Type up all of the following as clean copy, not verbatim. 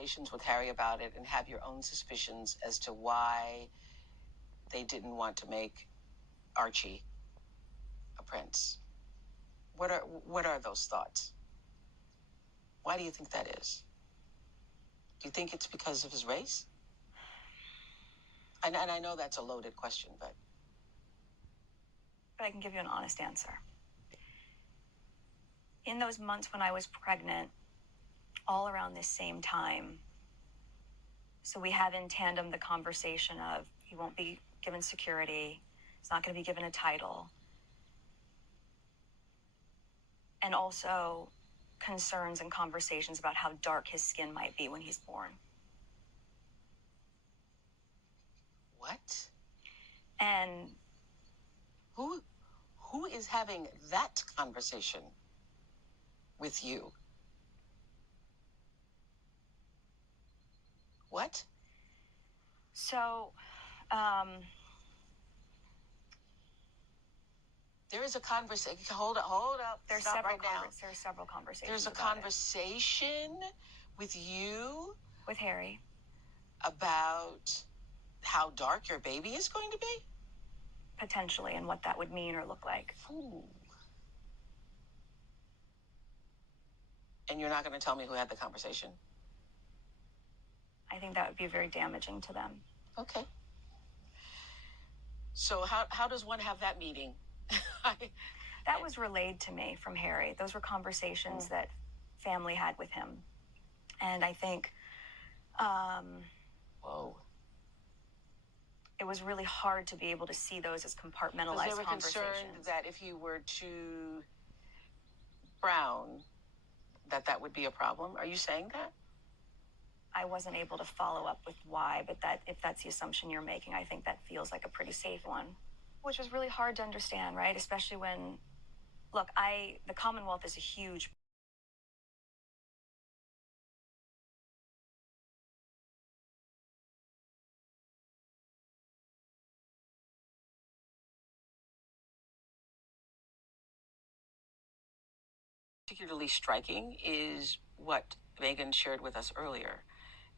Conversations with Harry about it and have your own suspicions as to why they didn't want to make Archie a prince. What are those thoughts? Why do you think that is? Do you think it's because of his race? And I know that's a loaded question, but I can give you an honest answer. In those months when I was pregnant, all around this same time, so we had in tandem the conversation of he won't be given security, he's not going to be given a title, and also concerns and conversations about how dark his skin might be when he's born. what? And Who is having that conversation with you? What? so, There is a conversation. Hold up. there's Stop several right now. there are several conversations. There's a about it conversation with you with Harry. about how dark your baby is going to be? Potentially, and what that would mean or look like. Ooh. And you're not going to tell me who had the conversation? I think that would be very damaging to them. Okay. So how does one have that meeting? That was relayed to me from Harry. Those were conversations that family had with him. And I think Whoa. it was really hard to be able to see those as compartmentalized Because they were conversations. concerned that if you were too brown, that would be a problem. Are you saying that? I wasn't able to follow up with why, but that if that's the assumption you're making, I think that feels like a pretty safe one. Which was really hard to understand, right? Especially when, look, the Commonwealth is a huge Particularly striking is what Meghan shared with us earlier,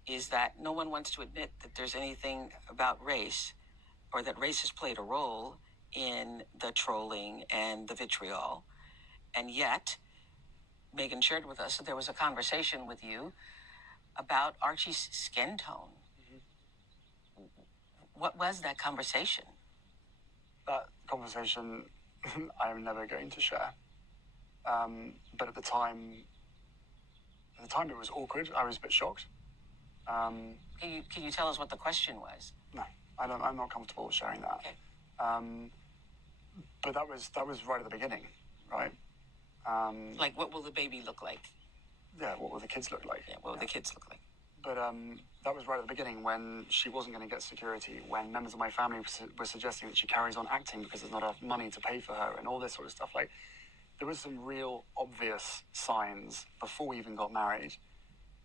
is that no one wants to admit that there's anything about race or that race has played a role in the trolling and the vitriol. And yet, Meghan shared with us that there was a conversation with you about Archie's skin tone. Mm-hmm. What was that conversation? That conversation I'm never going to share. But at the time it was awkward. I was a bit shocked. Can you tell us what the question was? No, I'm not comfortable sharing that. Okay. But that was right at the beginning, right? Like, what will the baby look like? Yeah, what will the kids look like? Yeah, what will the kids look like? But that was right at the beginning when she wasn't going to get security, when members of my family were suggesting that she carries on acting because there's not enough money to pay for her and all this sort of stuff. Like, there was some real obvious signs before we even got married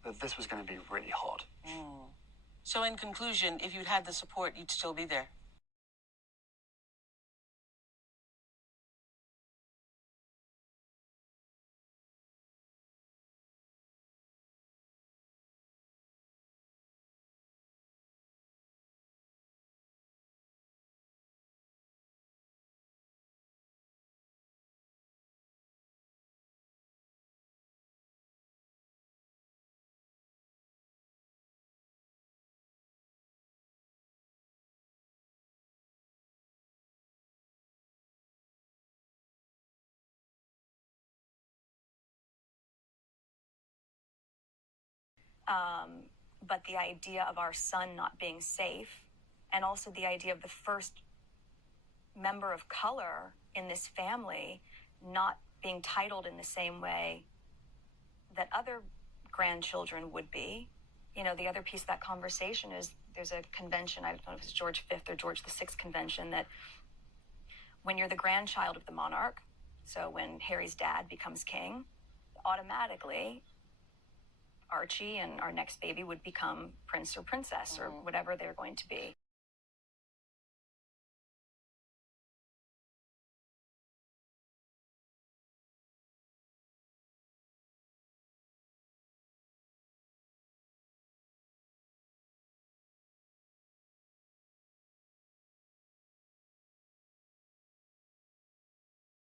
that this was going to be really hard. Mm. So in conclusion, if you'd had the support, you'd still be there? But the idea of our son not being safe, and also the idea of the first member of color in this family not being titled in the same way that other grandchildren would be. You know, the other piece of that conversation is there's a convention, I don't know if it's George V or George VI convention, that when you're the grandchild of the monarch, so when Harry's dad becomes king, automatically Archie and our next baby would become prince or princess or whatever they're going to be.